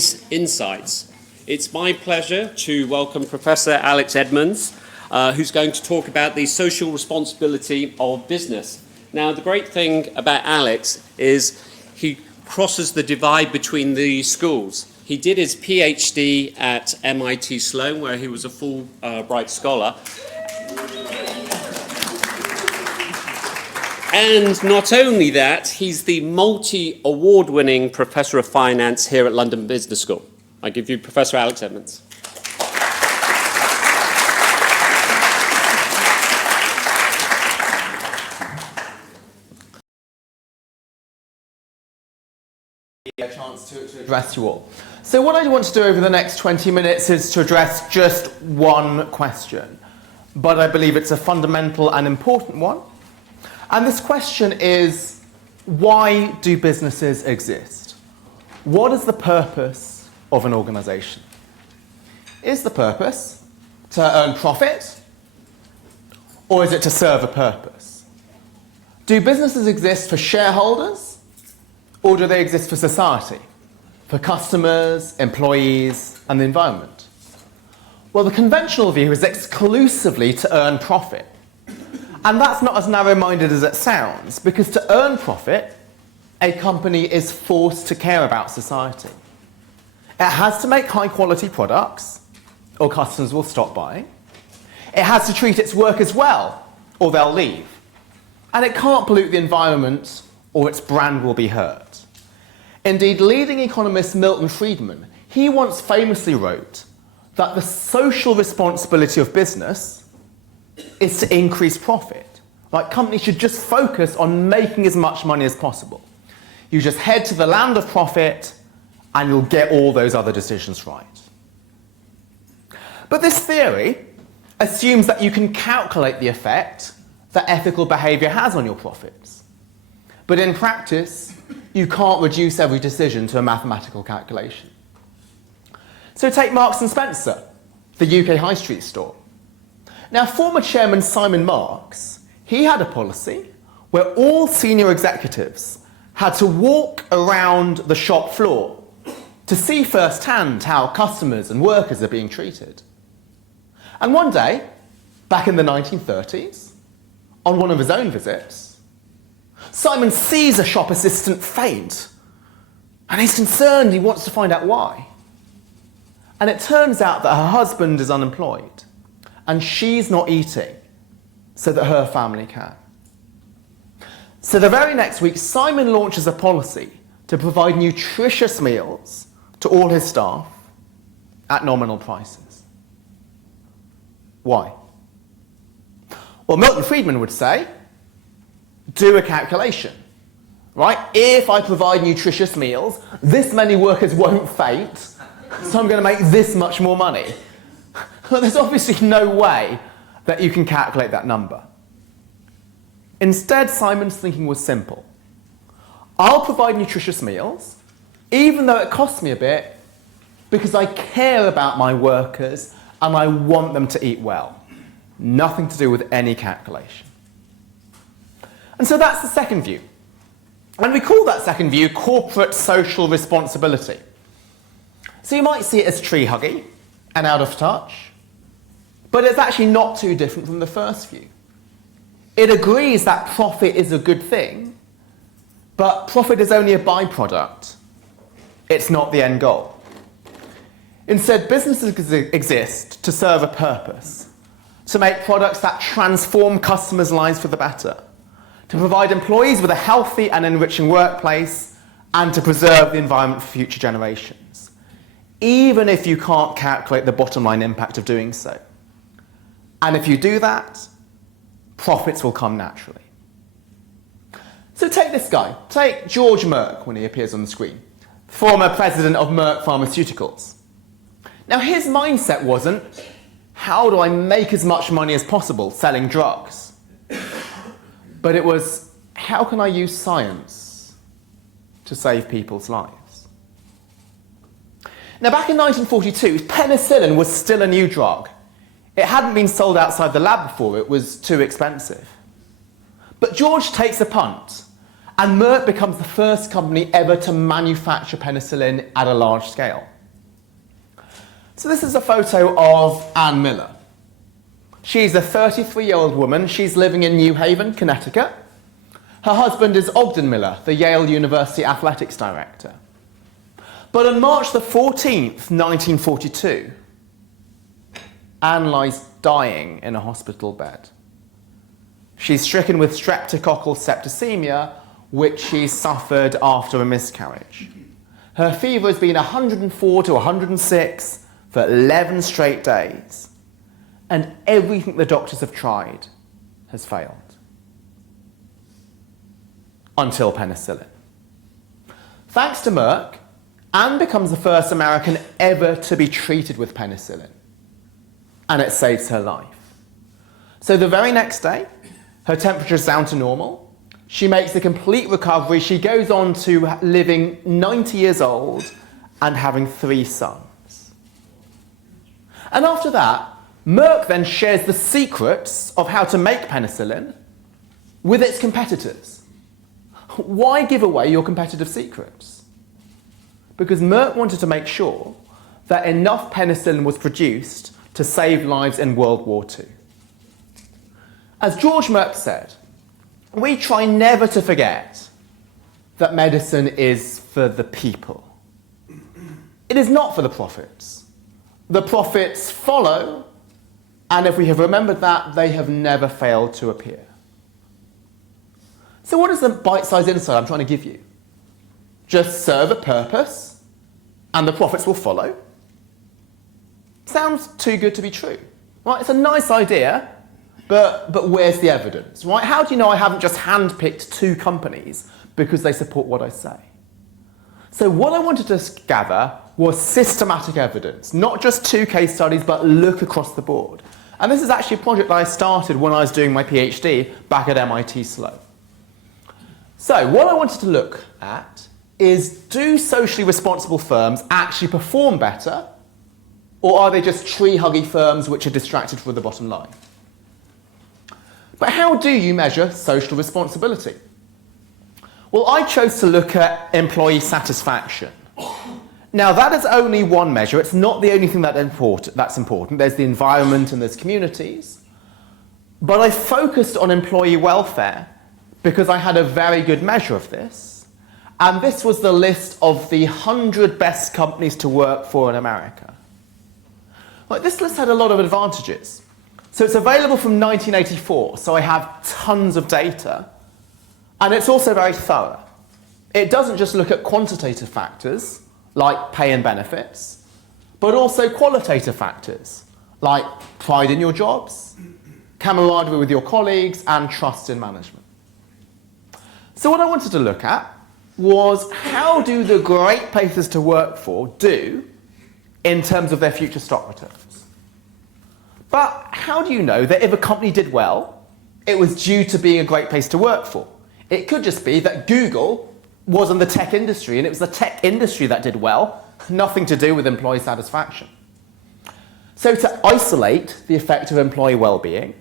Insights. It's my pleasure to welcome Professor Alex Edmans, who's going to talk about the social responsibility of business. Now, the great thing about Alex is he crosses the divide between the schools. He did his PhD at MIT Sloan, where he was a Fulbright Scholar. And not only that, he's the multi-award-winning Professor of Finance here at London Business School. I give you Professor Alex Edmans. A chance to address you all. So what I want to do over the next 20 minutes is to address just one question, but I believe it's a fundamental and important one. And this question is, why do businesses exist? What is the purpose of an organization? Is the purpose to earn profit, or is it to serve a purpose? Do businesses exist for shareholders, or do they exist for society, for customers, employees, and the environment? Well, the conventional view is exclusively to earn profit. And that's not as narrow-minded as it sounds, because to earn profit, a company is forced to care about society. It has to make high-quality products, or customers will stop buying. It has to treat its workers well, or they'll leave. And it can't pollute the environment, or its brand will be hurt. Indeed, leading economist Milton Friedman, he once famously wrote that the social responsibility of business is to increase profit. Like, companies should just focus on making as much money as possible. You just head to the land of profit and you'll get all those other decisions right. But this theory assumes that you can calculate the effect that ethical behavior has on your profits. But in practice, you can't reduce every decision to a mathematical calculation. So take Marks and Spencer, the UK high street store. Now, former chairman Simon Marks, he had a policy where all senior executives had to walk around the shop floor to see firsthand how customers and workers are being treated. And one day, back in the 1930s, on one of his own visits, Simon sees a shop assistant faint, and he's concerned. He wants to find out why. And it turns out that her husband is unemployed, and she's not eating so that her family can. So the very next week, Simon launches a policy to provide nutritious meals to all his staff at nominal prices. Why? Well, Milton Friedman would say, do a calculation, right? If I provide nutritious meals, this many workers won't faint, so I'm going to make this much more money. But there's obviously no way that you can calculate that number. Instead, Simon's thinking was simple. I'll provide nutritious meals, even though it costs me a bit, because I care about my workers and I want them to eat well. Nothing to do with any calculation. And so that's the second view. And we call that second view corporate social responsibility. So you might see it as tree-huggy and out of touch, but it's actually not too different from the first view. It agrees that profit is a good thing, but profit is only a byproduct. It's not the end goal. Instead, businesses exist to serve a purpose, to make products that transform customers' lives for the better, to provide employees with a healthy and enriching workplace, and to preserve the environment for future generations, even if you can't calculate the bottom line impact of doing so. And if you do that, profits will come naturally. So take this guy. Take George Merck when he appears on the screen, former president of Merck Pharmaceuticals. Now, his mindset wasn't, how do I make as much money as possible selling drugs? But it was, how can I use science to save people's lives? Now, back in 1942, penicillin was still a new drug. It hadn't been sold outside the lab before. It was too expensive. But George takes a punt, and Merck becomes the first company ever to manufacture penicillin at a large scale. So this is a photo of Ann Miller. She's a 33-year-old woman. She's living in New Haven, Connecticut. Her husband is Ogden Miller, the Yale University athletics director. But on March the 14th, 1942, Ann lies dying in a hospital bed. She's stricken with streptococcal septicemia, which she suffered after a miscarriage. Her fever has been 104 to 106 for 11 straight days, and everything the doctors have tried has failed. Until penicillin. Thanks to Merck, Ann becomes the first American ever to be treated with penicillin, and it saves her life. So the very next day, her temperature is down to normal. She makes a complete recovery. She goes on to living 90 years old and having 3 sons. And after that, Merck then shares the secrets of how to make penicillin with its competitors. Why give away your competitive secrets? Because Merck wanted to make sure that enough penicillin was produced to save lives in World War II. As George Merck said, we try never to forget that medicine is for the people. It is not for the profits. The profits follow, and if we have remembered that, they have never failed to appear. So what is the bite-sized insight I'm trying to give you? Just serve a purpose, and the profits will follow? Sounds too good to be true. Right? It's a nice idea, but where's the evidence? Right? How do you know I haven't just handpicked 2 companies because they support what I say? So what I wanted to gather was systematic evidence, not just 2 case studies, but look across the board. And this is actually a project that I started when I was doing my PhD back at MIT Sloan. So what I wanted to look at is, do socially responsible firms actually perform better, or are they just tree-huggy firms which are distracted from the bottom line? But how do you measure social responsibility? Well, I chose to look at employee satisfaction. Now, that is only one measure. It's not the only thing that's important. There's the environment and there's communities. But I focused on employee welfare because I had a very good measure of this. And this was the list of the 100 best companies to work for in America. Well, this list had a lot of advantages. So it's available from 1984, so I have tons of data. And it's also very thorough. It doesn't just look at quantitative factors, like pay and benefits, but also qualitative factors, like pride in your jobs, camaraderie with your colleagues, and trust in management. So what I wanted to look at was, how do the great places to work for do in terms of their future stock returns? But how do you know that if a company did well, it was due to being a great place to work for? It could just be that Google was in the tech industry, and it was the tech industry that did well, nothing to do with employee satisfaction. So to isolate the effect of employee well-being,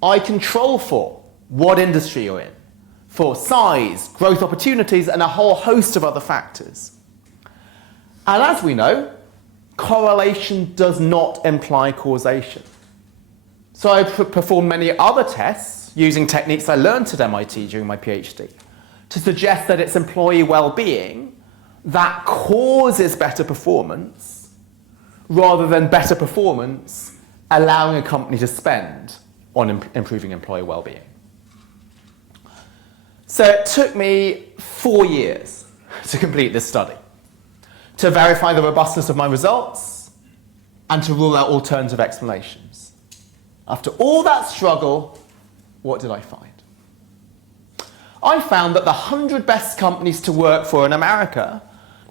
I control for what industry you're in, for size, growth opportunities, and a whole host of other factors. And as we know, correlation does not imply causation. So I performed many other tests using techniques I learned at MIT during my PhD to suggest that it's employee well-being that causes better performance rather than better performance allowing a company to spend on improving employee well-being. So it took me 4 years to complete this study, to verify the robustness of my results and to rule out alternative explanations. After all that struggle, what did I find? I found that the 100 best companies to work for in America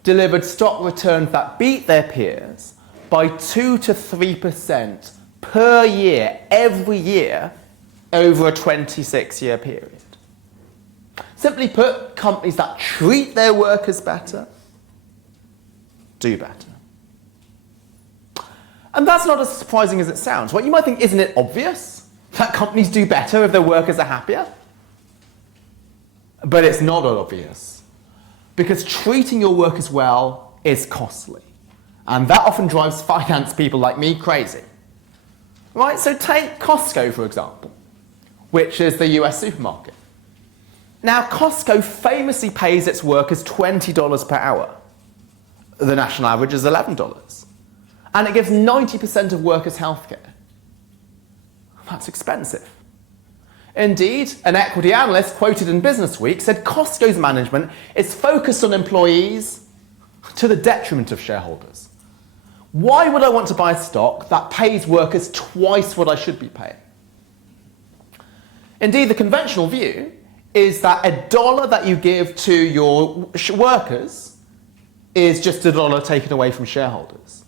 delivered stock returns that beat their peers by 2 to 3% per year, every year, over a 26-year period. Simply put, companies that treat their workers better do better. And that's not as surprising as it sounds. Right? You might think, isn't it obvious that companies do better if their workers are happier? But it's not obvious, because treating your workers well is costly. And that often drives finance people like me crazy. Right, so take Costco, for example, which is the US supermarket. Now, Costco famously pays its workers $20 per hour. The national average is $11. And it gives 90% of workers healthcare. That's expensive. Indeed, an equity analyst quoted in Businessweek said Costco's management is focused on employees to the detriment of shareholders. Why would I want to buy a stock that pays workers twice what I should be paying? Indeed, the conventional view is that a dollar that you give to your workers is just a dollar taken away from shareholders.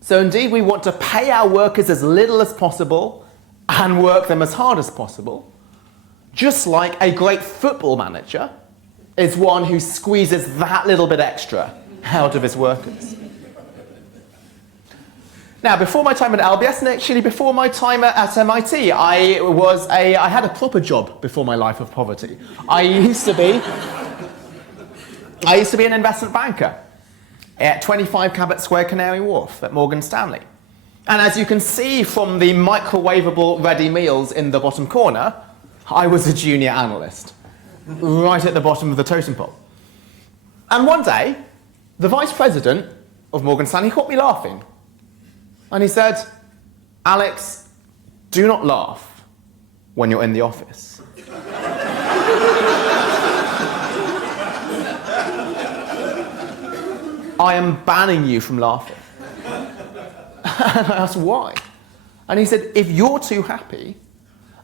So indeed, we want to pay our workers as little as possible and work them as hard as possible, just like a great football manager is one who squeezes that little bit extra out of his workers. Now, before my time at LBS, and actually before my time at MIT, I had a proper job before my life of poverty. I used to be an investment banker at 25 Cabot Square, Canary Wharf at Morgan Stanley. And as you can see from the microwavable ready meals in the bottom corner, I was a junior analyst, right at the bottom of the totem pole. And one day, the vice president of Morgan Stanley caught me laughing. And he said, "Alex, do not laugh when you're in the office." "I am banning you from laughing." And I asked, "Why?" And he said, "If you're too happy,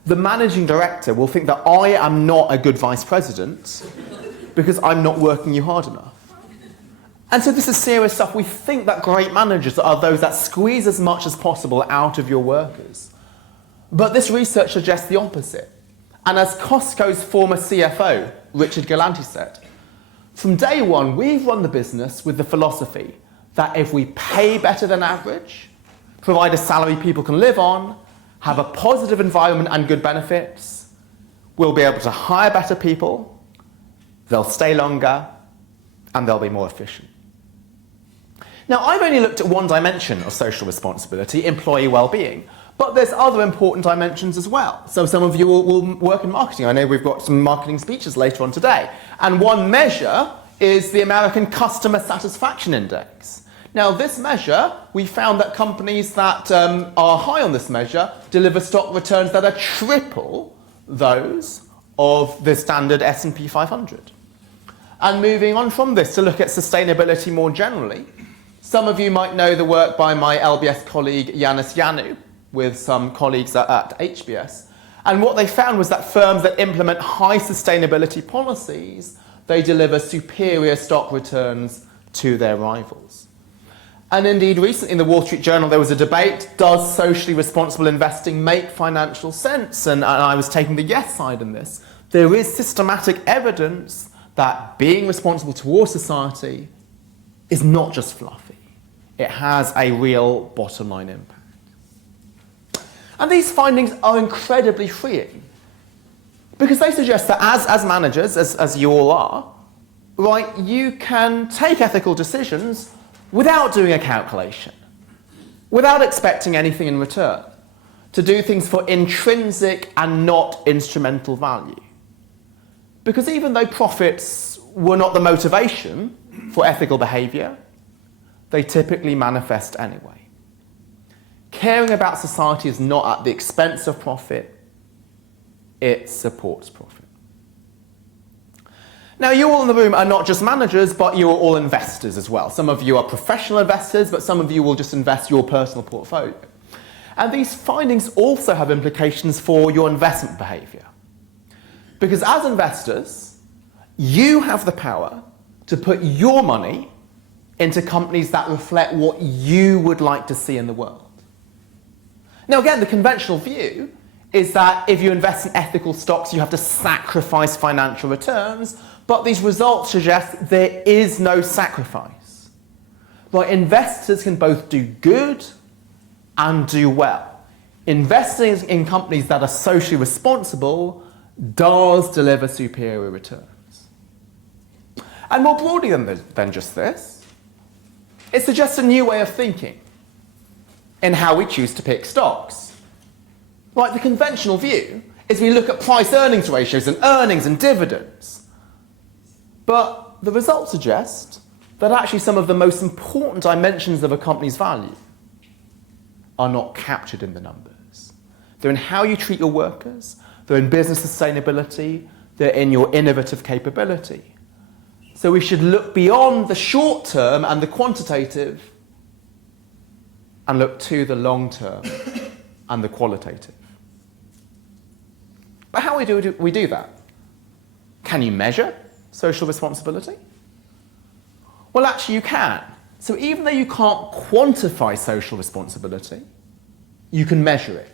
the managing director will think that I am not a good vice president because I'm not working you hard enough." And so this is serious stuff. We think that great managers are those that squeeze as much as possible out of your workers. But this research suggests the opposite. And as Costco's former CFO, Richard Galanti, said, from day one, we've run the business with the philosophy that if we pay better than average, provide a salary people can live on, have a positive environment and good benefits, we'll be able to hire better people, they'll stay longer, and they'll be more efficient. Now, I've only looked at one dimension of social responsibility, employee well-being, but there's other important dimensions as well. So some of you will work in marketing. I know we've got some marketing speeches later on today. And one measure is the American Customer Satisfaction Index. Now, this measure, we found that companies that are high on this measure deliver stock returns that are triple those of the standard S&P 500. And moving on from this to look at sustainability more generally, some of you might know the work by my LBS colleague Yanis Yanu with some colleagues at HBS. And what they found was that firms that implement high sustainability policies, they deliver superior stock returns to their rivals. And indeed, recently in the Wall Street Journal, there was a debate, does socially responsible investing make financial sense? And I was taking the yes side in this. There is systematic evidence that being responsible towards society is not just fluffy. It has a real bottom line impact. And these findings are incredibly freeing because they suggest that as managers, as you all are, right, you can take ethical decisions without doing a calculation, without expecting anything in return, to do things for intrinsic and not instrumental value. Because even though profits were not the motivation for ethical behaviour, they typically manifest anyway. Caring about society is not at the expense of profit, it supports profit. Now, you all in the room are not just managers, but you are all investors as well. Some of you are professional investors, but some of you will just invest your personal portfolio. And these findings also have implications for your investment behaviour. Because as investors, you have the power to put your money into companies that reflect what you would like to see in the world. Now again, the conventional view is that if you invest in ethical stocks, you have to sacrifice financial returns, but these results suggest there is no sacrifice. Right, investors can both do good and do well. Investing in companies that are socially responsible does deliver superior returns. And more broadly than just this, It suggests a new way of thinking in how we choose to pick stocks. Right, the conventional view is we look at price-earnings ratios and earnings and dividends. But the results suggest that actually some of the most important dimensions of a company's value are not captured in the numbers. They're in how you treat your workers, they're in business sustainability, they're in your innovative capability. So we should look beyond the short term and the quantitative and look to the long term and the qualitative. But how do we do that? Can you measure social responsibility? Well, actually you can. So even though you can't quantify social responsibility, you can measure it.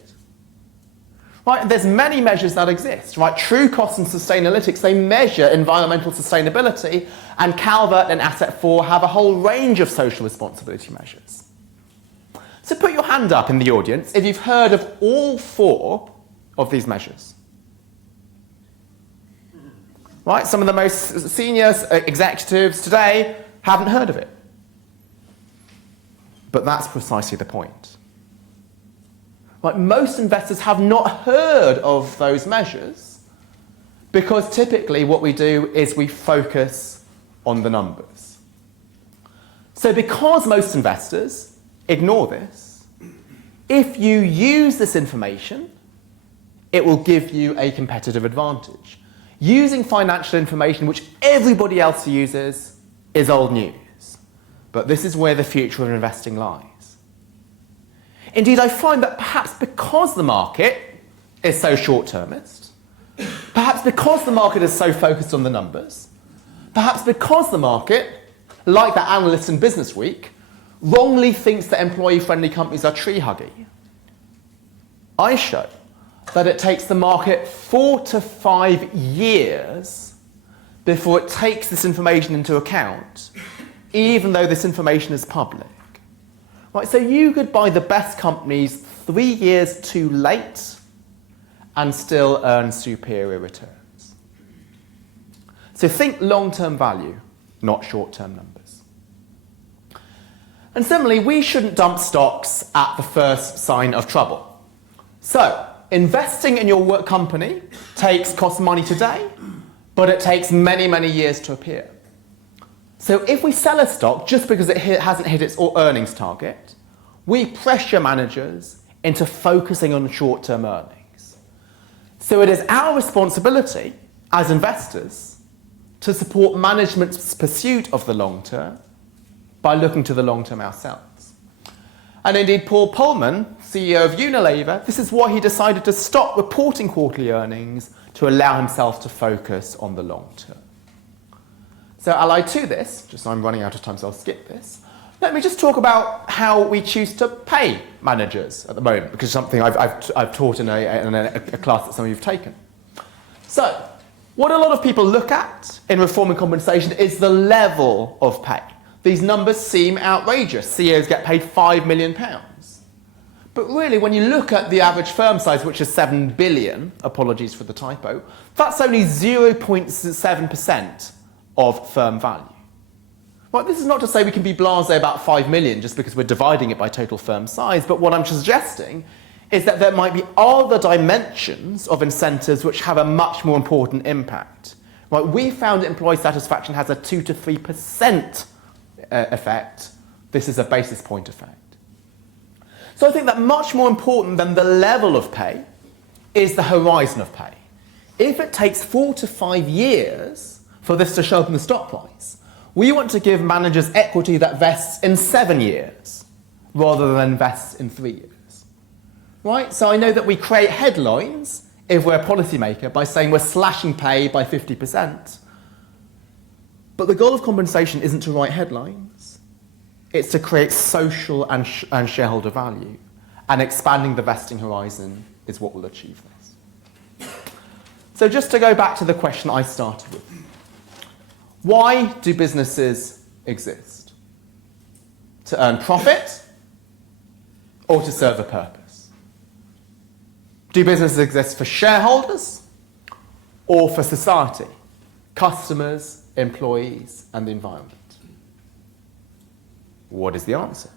Right, and there's many measures that exist, right? True Cost and Sustainalytics, they measure environmental sustainability, and Calvert and Asset4 have a whole range of social responsibility measures. So put your hand up in the audience if you've heard of all 4 of these measures. Right, some of the most senior executives today haven't heard of it. But that's precisely the point. Right, most investors have not heard of those measures because typically what we do is we focus on the numbers. So because most investors ignore this, if you use this information, it will give you a competitive advantage. Using financial information which everybody else uses is old news. But this is where the future of investing lies. Indeed, I find that perhaps because the market is so short-termist, perhaps because the market is so focused on the numbers, perhaps because the market, like the analyst in Business Week, wrongly thinks that employee-friendly companies are tree-huggy, I show that it takes the market 4 to 5 years before it takes this information into account, even though this information is public. Right, so you could buy the best companies 3 years too late and still earn superior returns. So think long-term value, not short-term numbers. And similarly, we shouldn't dump stocks at the first sign of trouble. So investing in your work company costs money today, but it takes many, many years to appear. So if we sell a stock just because it hasn't hit its earnings target, we pressure managers into focusing on short-term earnings. So it is our responsibility as investors to support management's pursuit of the long term by looking to the long term ourselves. And indeed, Paul Polman, CEO of Unilever, this is why he decided to stop reporting quarterly earnings to allow himself to focus on the long term. So allied to this, just so I'm running out of time, so I'll skip this, let me just talk about how we choose to pay managers at the moment, because it's something I've taught in a class that some of you have taken. So what a lot of people look at in reforming compensation is the level of pay. These numbers seem outrageous. CEOs get paid £5 million. But really, when you look at the average firm size, which is 7 billion, apologies for the typo, that's only 0.7% of firm value. Well, this is not to say we can be blasé about 5 million just because we're dividing it by total firm size, but what I'm suggesting is that there might be other dimensions of incentives which have a much more important impact. Right, we found that employee satisfaction has a 2 to 3% effect. This is a basis point effect. So I think that much more important than the level of pay is the horizon of pay. If it takes 4 to 5 years for this to show up in the stock price, we want to give managers equity that vests in 7 years rather than vests in 3 years. Right? So I know that we create headlines if we're a policymaker by saying we're slashing pay by 50%. But the goal of compensation isn't to write headlines. It's to create social and shareholder value. And expanding the vesting horizon is what will achieve this. So just to go back to the question I started with. Why do businesses exist? To earn profit or to serve a purpose? Do businesses exist for shareholders or for society, customers, employees, and the environment? What is the answer?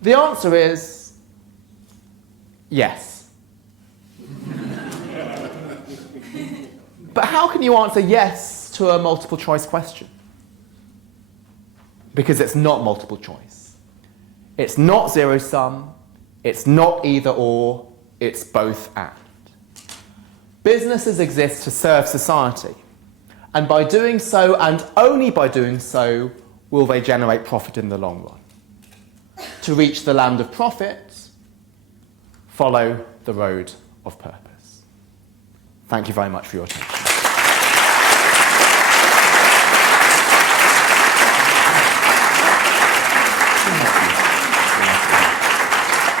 The answer is yes. But how can you answer yes to a multiple choice question? Because it's not multiple choice. It's not zero sum. It's not either or. It's both and. Businesses exist to serve society. And by doing so, and only by doing so, will they generate profit in the long run. To reach the land of profit, follow the road of purpose. Thank you very much for your attention.